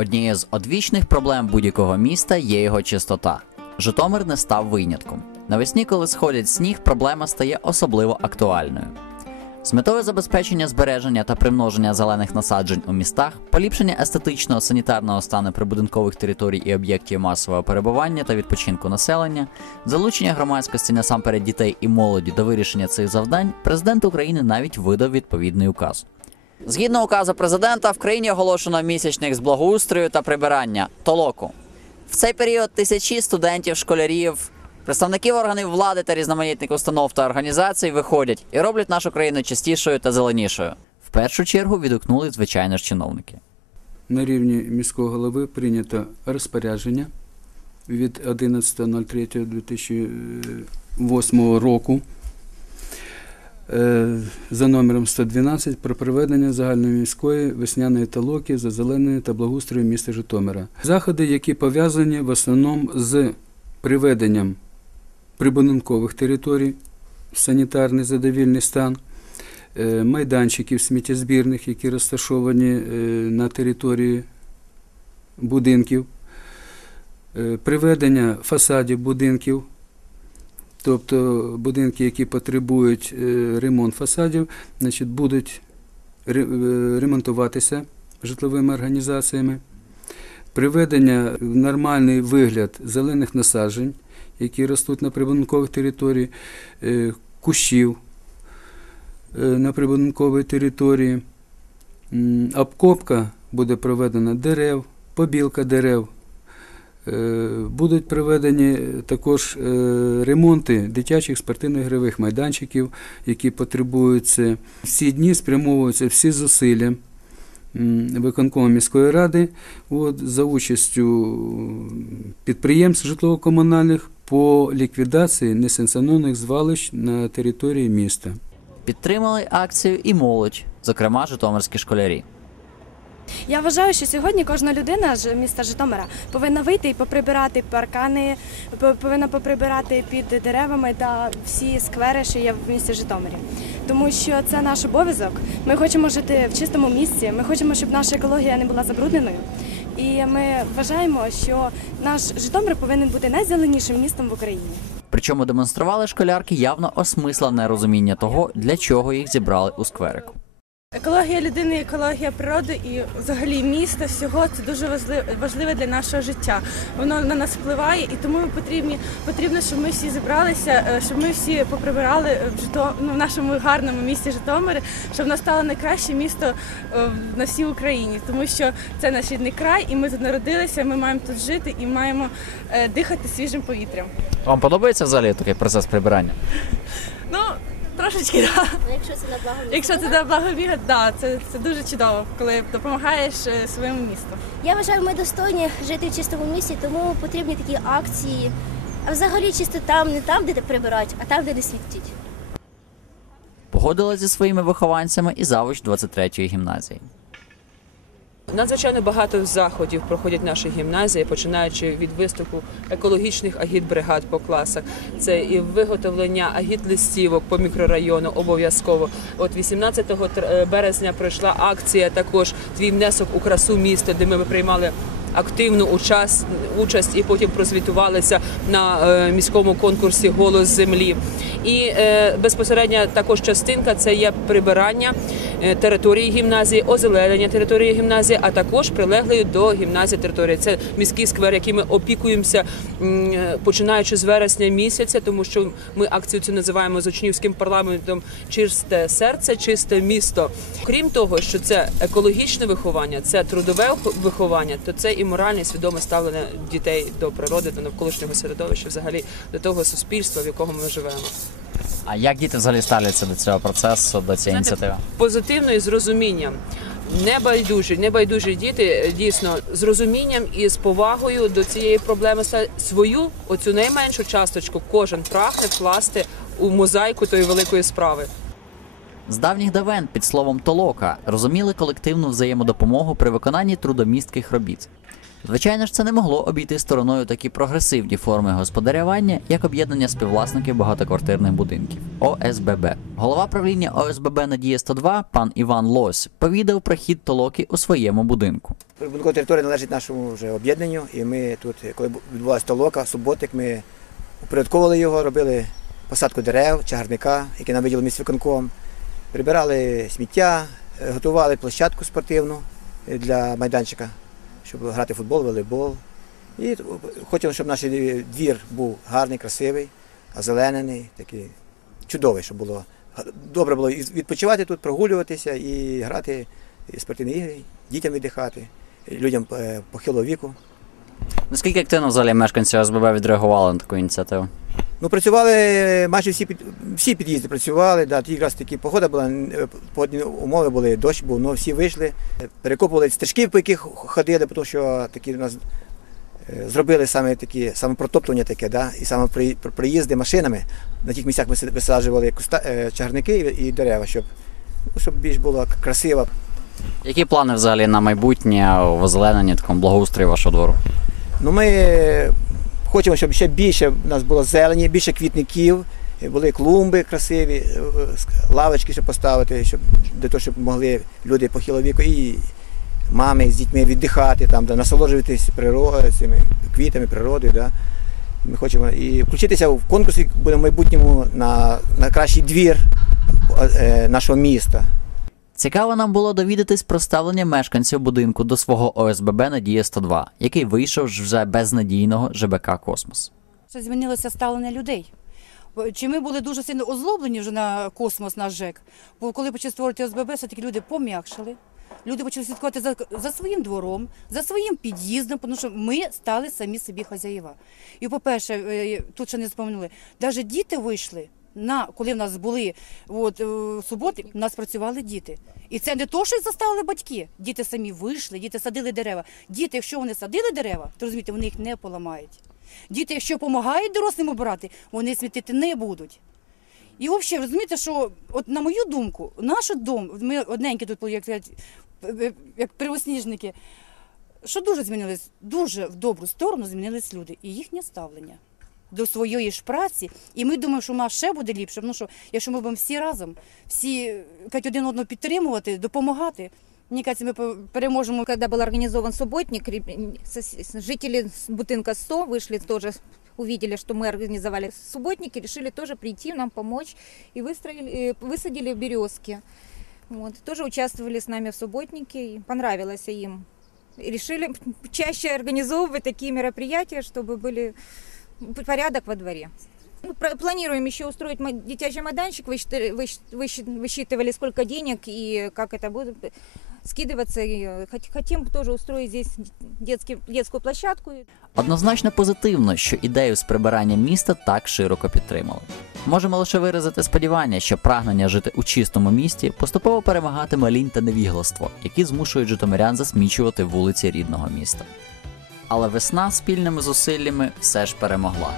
Однією з одвічних проблем будь-якого міста є його чистота. Житомир не став винятком. Навесні, коли сходять сніг, проблема стає особливо актуальною. З метою забезпечення збереження та примноження зелених насаджень у містах, поліпшення естетичного санітарного стану прибудинкових територій і об'єктів масового перебування та відпочинку населення, залучення громадськості насамперед дітей і молоді до вирішення цих завдань, президент України навіть видав відповідний указ. Згідно указу президента, в країні оголошено місячник з благоустрою та прибирання толоку. В цей період тисячі студентів, школярів, представників органів влади та різноманітних установ та організацій виходять і роблять нашу країну чистішою та зеленішою. В першу чергу відгукнули звичайно ж чиновники. На рівні міського голови прийнято розпорядження від 11.03.2008 року за номером 112 про проведення загальноміської весняної толоки за зеленою та благоустрою міста Житомира. Заходи, які пов'язані в основному з приведенням прибудинкових територій в санітарний задовільний стан, е, майданчиків сміттєзбірних, які розташовані е, на території будинків, е, приведення фасадів будинків, тобто будинки, які потребують е, ремонт фасадів, значить, будуть е, ремонтуватися житловими організаціями, приведення в нормальний вигляд зелених насаджень, які ростуть на прибудинкових територіях, е, кущів на прибудинковій території. Обкопка буде проведена дерев, побілка дерев. Е, Будуть проведені також е, ремонти дитячих спортивно-ігрових майданчиків, які потребуються. Всі дні спрямовуються всі зусилля виконкому міської ради от, за участю підприємств житлово-комунальних по ліквідації несанкціонованих звалищ на території міста. Підтримали акцію і молодь, зокрема житомирські школярі. Я вважаю, що сьогодні кожна людина з міста Житомира повинна вийти і поприбирати паркани, по- повинна поприбирати під деревами та всі сквери, що є в місті Житомирі. Тому що це наш обов'язок. Ми хочемо жити в чистому місці. Ми хочемо, щоб наша екологія не була забрудненою. І ми вважаємо, що наш Житомир повинен бути найзеленішим містом в Україні. Причому демонстрували школярки явно осмислене розуміння того, для чого їх зібрали у скверику. Екологія людини, екологія природи і взагалі міста всього це дуже важливе, для нашого життя. Воно на нас впливає, і тому потрібні потрібно, щоб ми всі зібралися, е, щоб ми всі поприбирали в Жито, ну, в нашому гарному місті Житомирі, щоб воно стало найкраще місто е, на всій Україні, тому що це наш рідний край, і ми тут народилися. Ми маємо тут жити і маємо е, дихати свіжим повітрям. Вам подобається взагалі такий процес прибирання? Трошечки да. Якщо це на благо Якщо це на благо біга, да, це, це дуже чудово, коли допомагаєш е, своєму місту. Я вважаю, ми достойні жити в чистому місті, тому потрібні такі акції. А взагалі чисто там, не там, де прибирають, а там, де не світять. Погодила зі своїми вихованцями і завуч 23-ї гімназії. Надзвичайно багато заходів проходять наші гімназії, починаючи від виступу екологічних агітбригад по класах. Це і виготовлення агітлистівок по мікрорайону обов'язково. От 18 тр- березня пройшла акція також твій внесок у красу міста, де ми приймали. Активну участь, участь і потім прозвітувалися на е, міському конкурсі Голос землі. І е, безпосередня також частинка це є прибирання е, території гімназії, озеленення території гімназії, а також прилеглої до гімназії території. Це міський сквер, який ми опікуємося починаючи з вересня місяця, тому що ми акцію цю називаємо з учнівським парламентом Чисте серце, чисте місто. Крім того, що це екологічне виховання, це трудове виховання, то це і моральне, і свідоме ставлення дітей до природи, до навколишнього середовища, взагалі до того суспільства, в якому ми живемо. А як діти взагалі ставляться до цього процесу, до цієї ініціативи? позитивно і з розумінням. Небайдужі, небайдужі діти дійсно з розумінням і з повагою до цієї проблеми свою оцю найменшу часточку кожен прагне вкласти у мозаїку тої великої справи. З давніх давен під словом толока розуміли колективну взаємодопомогу при виконанні трудомістких робіт. Звичайно ж, це не могло обійти стороною такі прогресивні форми господарювання, як об'єднання співвласників багатоквартирних будинків ОСББ. Голова правління ОСББ Надія 102 пан Іван Лось повідав про хід толоки у своєму будинку. Прибудинкова територія належить нашому вже об'єднанню, і ми тут, коли відбувалася толока, суботик, ми упорядковували його, робили посадку дерев, чагарника, який нам виділив міськвиконком, прибирали сміття, е, готували площадку спортивну е, для майданчика, щоб грати в футбол, волейбол. І хочемо, щоб наш двір був гарний, красивий, озеленений, такий чудовий, щоб було. Добре було відпочивати тут, прогулюватися і грати спортивні ігри, дітям віддихати, людям е, похилого віку. Наскільки активно взагалі мешканці ОСББ відреагували на таку ініціативу? Ну, працювали майже всі, під, всі під'їзди працювали, да, тоді якраз таки погода була, е, погодні умови були, дощ був, але всі вийшли, перекопували стежки, по яких ходили, тому що такі у нас е, зробили саме такі, саме протоптування таке, да, і саме при- при- приїзди машинами. На тих місцях ми висаджували куста, е, чагарники і, дерева, щоб, ну, щоб більш було красиво, Які плани взагалі на майбутнє в озелененні такому благоустрої вашого двору? Ну, ми хочемо, щоб ще більше в нас було зелені, більше квітників, були клумби красиві, е, лавочки щоб поставити, щоб для того, щоб могли люди похилого віку і мами з дітьми віддихати, там, да, насолоджуватись природою, цими квітами, природою. Да. Ми хочемо і включитися в конкурс, який буде в майбутньому на, на кращий двір е, нашого міста. Цікаво нам було довідатись про ставлення мешканців будинку до свого ОСББ Надія 102, який вийшов вже без надійного ЖБК Космос. Що змінилося ставлення людей. Чи ми були дуже сильно озлоблені вже на космос, на ЖЕК? Бо коли почали створити ОСББ, все-таки люди пом'якшили. Люди почали слідкувати за, за своїм двором, за своїм під'їздом, тому що ми стали самі собі хазяїва. І, по-перше, е, тут ще не спомнули, навіть діти вийшли. На, коли в нас були от, е, суботи, у нас працювали діти. І це не то, що заставили батьки. Діти самі вийшли, діти садили дерева. Діти, якщо вони садили дерева, то розумієте, вони їх не поламають. Діти, якщо допомагають дорослим обирати, вони смітити не будуть. І взагалі, розумієте, що от на мою думку, наш дом, ми одненькі тут, як сказати, е, як первосніжники, що дуже змінились, дуже в добру сторону змінились люди і їхнє ставлення до своєї ж праці. І ми думаємо, що в нас ще буде ліпше. Тому що якщо ми будемо всі разом, всі кажуть, один одного підтримувати, допомагати, мені кажеться, ми по- переможемо. Когда был организован субботник, ре- сос- жители с Бутынка 100 вышли тоже, увидели, что мы организовали субботники, решили тоже прийти нам помочь и выстроили, э, высадили березки. Вот, тоже участвовали с нами в субботнике, и понравилось им. И решили чаще организовывать такие мероприятия, чтобы были порядок во дворе. Ну, пр- Планируем еще устроить ма- детячий майданчик, высчитали- выщ- выщ- высчитывали, сколько денег и как это будет скидываться. И э, хот- хотим тоже устроить здесь детский, детскую площадку. Однозначно позитивно, що ідею з прибирання міста так широко підтримали. Можемо лише виразити сподівання, що прагнення жити у чистому місті поступово перемагатиме лінь та невігластво, які змушують житомирян засмічувати вулиці рідного міста. Але весна спільними зусиллями все ж перемогла.